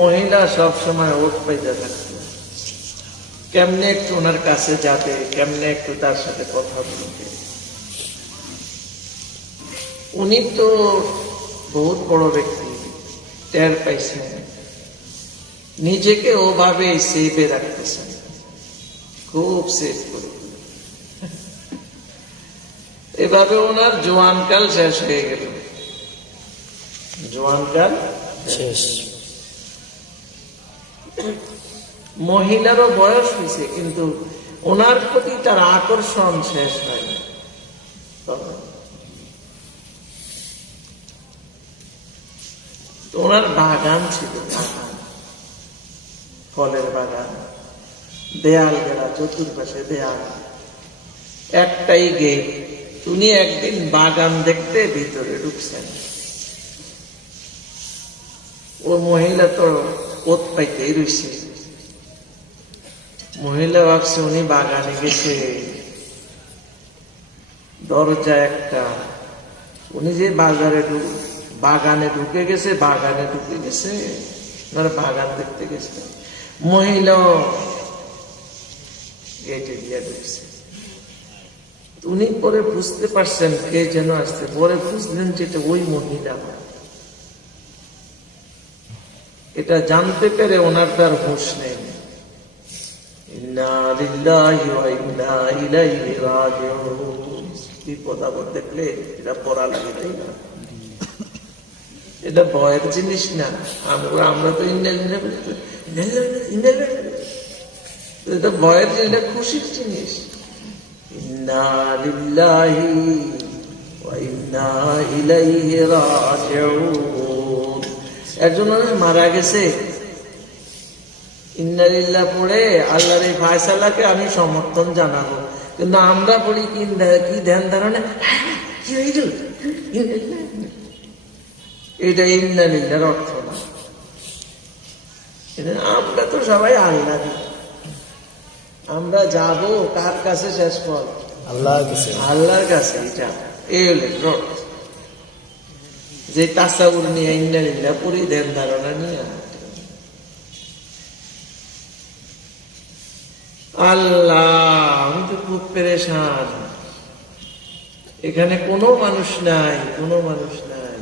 মহিলা সব সময় ওট পাইতে থাকতো, কেমনে একটু ওনার কাছে যাবে, কেমনে একটু তার সাথে কথা বলবে। উনি তো বহুত বড় ব্যক্তি, টের পাইছেন, নিজেকে ওভাবে সেভে রাখতেছেন, খুব সেভ করে। এভাবে ওনার জোয়ানকাল শেষ হয়ে গেল, জোয়ানকাল শেষ। মহিলারও বয়স হয়েছে, কিন্তু ওনার প্রতি তার আকর্ষণ শেষ হয় না। ওনার বাগান ছিল, বাগান, ফলের বাগান, দেয়াল ঘেরা, চতুর্পাশে দেয়াল, একটাই গেট। উনি একদিন বাগান দেখতে ভিতরে ঢুকছেন। ও মহিলা তো ওত পাইতেই রয়েছে। মহিলা ভাবছে উনি বাগানে গেছে, দরজা একটা, উনি যে বাগানে ঢুকে গেছে, বাগানে ঢুকে গেছে, বাগান দেখতে গেছে। মহিলা গেটে দিয়ে ঢুকছে। উনি পরে বুঝতে পারছেন কে যেন আসছে, পরে বুঝলেন যেটা ওই মহিলা। এটা জানতে পেরে ওনার তার হুঁশ নেই। ইন্না লিল্লাহি ওয়া ইন্না ইলাইহি রাজিউন। বিপদ আপদ দেখলে এটা পড়া লাগে, তাই না? এটা ভয়ের জিনিস না। আমরা তো এটা ভয়ের জিনিস, এটা খুশির জিনিস। ইন্না লিল্লাহি ওয়া ইন্না ইলাইহি রাজিউন। একজন মারা গেছে, ইন্না লিল্লাহ পড়ে আল্লাহর এই ফায়সালাকে আমি সমর্থন জানাবো, কিন্তু আমরা পড়ি কি ধ্যান ধারণা, এটা ইন্না লিল্লাহর অর্থ না। আমরা তো সবাই আল্লাহ, আমরা যাব কার কাছে? শেষ ফল আল্লাহর কাছে। এটা এই হলো যে তাসাউর নিয়ে ইন্না লিল্লাহ পড়ি, ধ্যান ধারণা নিয়ে। আল্লাহ, আমি তো খুব পেরেশান, এখানে কোনো মানুষ নাই, কোনো মানুষ নাই।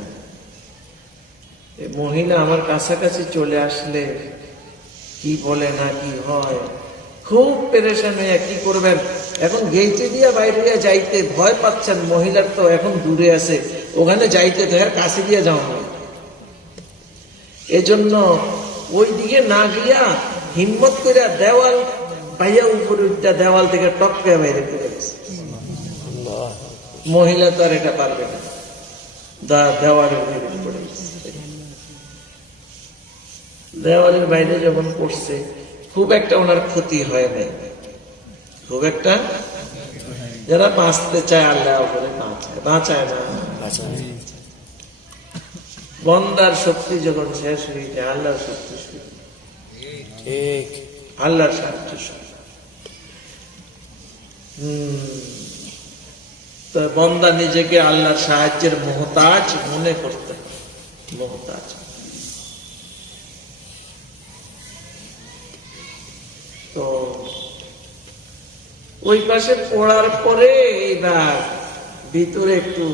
মহিলা আমার কাছাকাছি চলে আসলে কি বলে না কি হয়, খুব পেরেশান হয়ে কি করবেন। এখন গেইটে দিয়ে বাইরে যাইতে ভয় পাচ্ছেন, মহিলার তো এখন দূরে আছে, ওখানে যাইতে তো কাছে দিয়ে যাওয়া হয়। এজন্য ওই দিকে না গিয়া হিম্মত করে দেওয়াল পাইয়া উপরে দেওয়াল থেকে টপকে বাইরে পড়ে গেছে। মহিলা তো আর এটা পারবে না, দেওয়ালের বাইরে পড়ে গেছে। দেওয়ালের বাইরে যখন পড়ছে, খুব একটা ওনার ক্ষতি হয় নাই, খুব একটা। যারা বাঁচতে চায় আল্লাহ করে বাঁচায় না। বন্দার শক্তি যখন শেষ হয়ে যায়, আল্লাহর শক্তি শুরু, আল্লাহর সাহায্য শুরু। তো বন্দা নিজেকে আল্লাহর সাহায্যের মুহতাজ মনে করতে, মুহতাজ। তো ওই পাশে পড়ার পরে এইবার ভিতরে একটু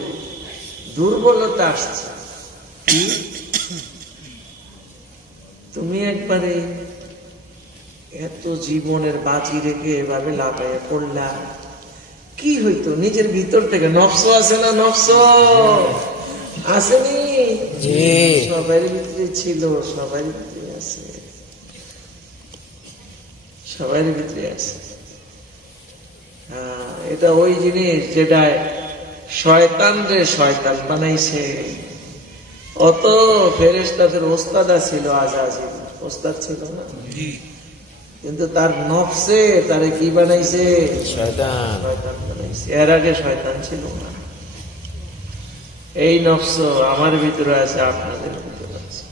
দুর্বলতা আসছে। তুমি একবারে এত জীবনের বাজি রেখে এভাবে লাফাইয়া পড়লা, কি হইতো? নিজের ভিতর থেকে নফস আছে না? নফস আসেনি? সবার ভিতরে ছিল, সবার ভিতরে আছে, সবার ভিতরে আছে। এটা ওই জিনিস যেটা শয়তান রে শয়তান বানাইছে। অত ফেরেশতাদের ওস্তাদ ছিল, আজাজিল ওস্তাদ ছিল না, কিন্তু তার নফসে তারে কি বানাইছে? শয়তান বানাইছে। এর আগে শয়তান ছিল না। এই নফস আমার ভিতরে আছে, আপনাদের ভিতরে আছে।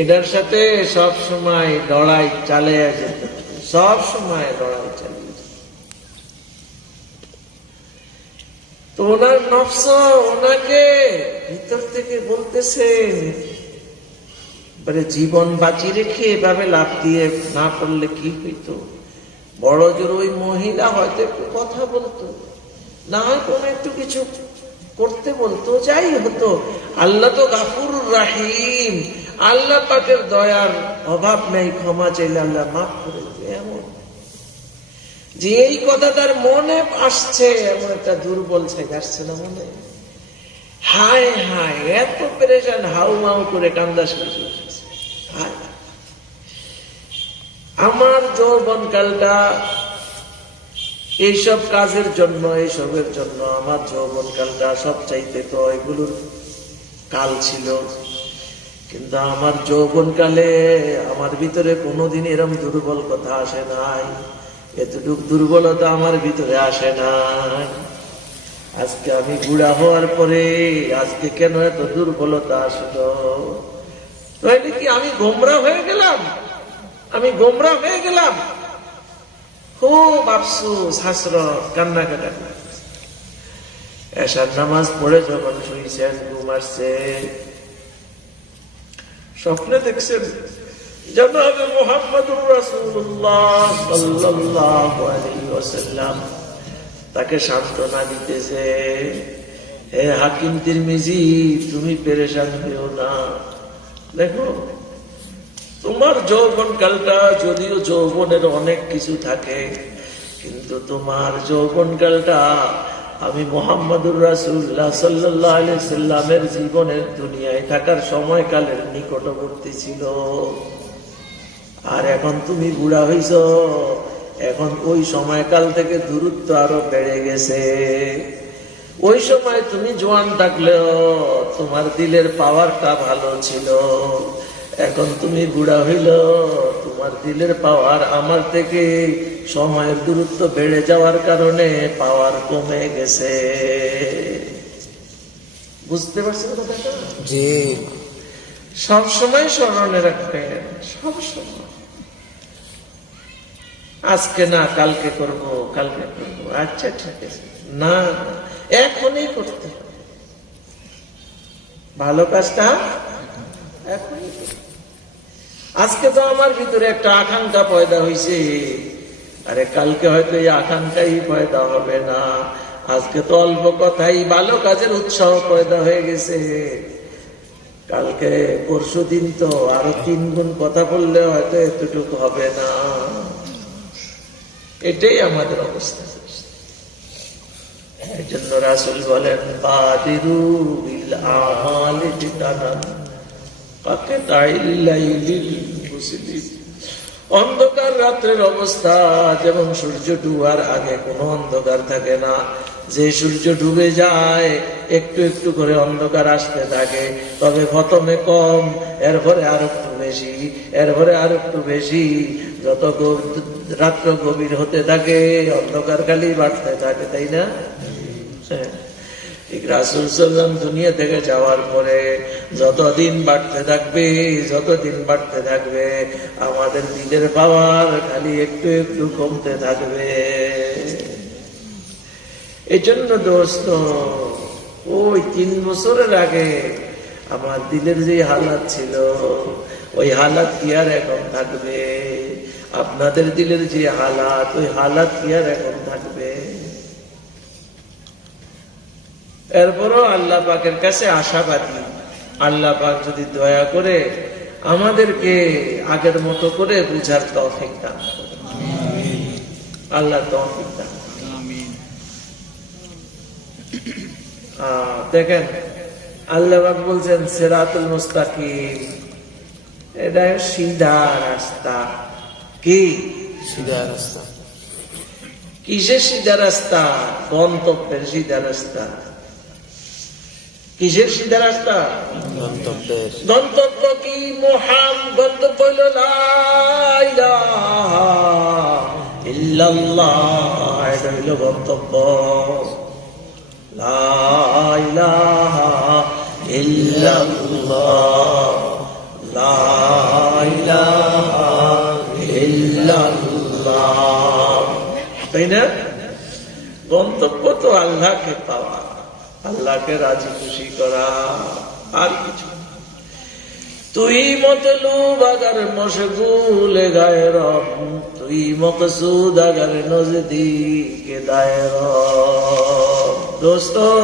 এটার সাথে সব সময় লড়াই চালিয়ে যেতে, সব সময় লড়াই চালিয়ে যেতে। তো ওনার নফস ওনাকে ভিতর থেকে বলতেছে, জীবন বাঁচি রেখে এভাবে লাভ দিয়ে না পড়লে কি হইতো? বড় জোর ওই মহিলা হয়তো একটু কথা বলতো, না হয় কোনো একটু কিছু করতে বলতো, যাই হতো। আল্লাহ তো গাফুর রাহিম, আল্লাহ পাকের দয়ার অভাব নেই, ক্ষমা চাইলে আল্লাহ মাফ করে দেবে। এমন যে এই কথা তার মনে আসছে, এমন একটা দুর্বল ছেলে আসছে না মনে, হায় হায় এত পেরেশান, হাউ মাউ করে কান্দা শুরু করেছে। হায়, আমার যৌবন কালটা এইসব কাজের জন্য, এইসবের জন্য আমার যৌবন কালটা সব চাইতে তো এগুলোর কাল ছিল। কিন্তু আমার যৌবন কালে আমার ভিতরে কোনোদিন এরকম দুর্বল কথা আসে নাই, এতটুক দুর্বলতা আমার ভিতরে আসে নাই। আজকে আমি বুড়া হওয়ার পরে আজকে কেন এত দুর্বলতা আসলো? তাহলে কি আমি গোমরা হয়ে গেলাম? আমি গোমরা হয়ে গেলাম? খুব আফসোস, হাসরত, কান্নাকাটা। এশার নামাজ পড়ে যখন শুয়েছেন, ঘুম আসছে, স্বপ্নে দেখছেন জনাবে মুহাম্মদুর রাসূলুল্লাহ সাল্লাল্লাহু আলাইহি ওয়াসাল্লাম তাকে সান্ত্বনা দিতেছে, হে হাকিম তিরমিজি, তুমি পেরেশান হইও না। দেখো, তোমার যৌবন কালটা যদিও যৌবনের অনেক কিছু থাকে, কিন্তু তোমার যৌবন কালটা আমি মুহাম্মদুর রাসূলুল্লাহ সাল্লাল্লাহু আলাইহি ওয়াসাল্লামের জীবনের দুনিয়ায় থাকার সময়কালের নিকটবর্তী ছিল। আর এখন তুমি বুড়া হইছ, এখন ওই সময়কাল থেকে দূরত্ব আরো বেড়ে গেছে। ওই সময় তুমি জোয়ান থাকলেও তোমার দিলের পাওয়ারটা ভালো ছিল, এখন তুমি বুড়া হইল, তোমার দিলের পাওয়ার আমার থেকে সময়ের দূরত্ব বেড়ে যাওয়ার কারণে পাওয়ার কমে গেছে। বুঝতে পারছেন কথাটা? জি। সবসময় স্মরণে রাখবেন, সবসময়। আজকে না, কালকে করব, কালকে করব, আচ্ছা ঠিক আছে, না এখনই করতে হবে। ভালো কাজটা এখনই করতে। আজকে তো আমার ভিতরে একটা আকাঙ্ক্ষা পয়দা হয়েছে, আরে কালকে হয়তো এই আকাঙ্ক্ষাই পয়দা হবে না। আজকে তো অল্প কথাই ভালো কাজের উৎসাহ পয়দা হয়ে গেছে, কালকে পরশু দিন তো আরো 3 গুণ কথা বললে হয়তো এতটুকু হবে না। এটাই আমাদের অবস্থা। এই জন্য রাসূল বলেন, বাদিরু বিল আমালি ফিতানান কাকাতাইল লাইলিল মুসলিম। অন্ধকার রাত্রের অবস্থা যেমন সূর্য ডুবার আগে কোনো অন্ধকার থাকে না, যে সূর্য ডুবে যায় একটু একটু করে অন্ধকার আসতে থাকে, তবে প্রথমে কম, এরপরে আর একটু বেশি, এরপরে আর একটু বেশি। যত রাত্র গভীর হতে থাকে অন্ধকার খালি বাড়তে থাকে, তাই না? ঠিক রাসূল সাল্লাল্লাহু আলাইহি ওয়াসাল্লাম দুনিয়া থেকে যাওয়ার পরে যতদিন বাড়তে থাকবে, যতদিন বাড়তে থাকবে, আমাদের দিলের পাওয়ার খালি একটু একটু কমতে থাকবে। এই জন্য দোস্ত, ওই 3 বছরের আগে আমার দিলের যে হালাত ছিল, ওই হালাত কি আর এখন থাকবে? আপনাদের দিলের যে হালাত, ওই হালাত কি আর এখন থাকবে? এরপরও আল্লাহ পাকের কাছে আশাবাদী, আল্লাহ পাক যদি দয়া করে আমাদেরকে আগের মতো করে বুঝার তৌফিক দান করেন। আল্লাহ তৌফিক দান। দেখেন, আল্লাহ পাক বলছেন সিরাতুল মুস্তাকিম, এটা সিধা রাস্তা। কি সিধা রাস্তা? কিসের সিধা রাস্তা? গন্তব্যের সিধা রাস্তা। কিসের সিধা রাস্তা? গন্তব্যের। গন্তব্য কি? মহান গন্তব্য হইল লা ইলাহা ইল্লাল্লাহ, এটা হইল গন্তব্য। লা ইলাহা ইল্লাল্লাহ, লা ইলাহা ইল্লাল্লাহ, তাই না? গন্তব্য তো আল্লাহকে পাওয়া, আল্লাহকে রাজি খুশি করা, আর কিছু। তুই মতলুব अगर मशगूल गैर তুই मकसूद अगर नजदीक दायर दोस्तों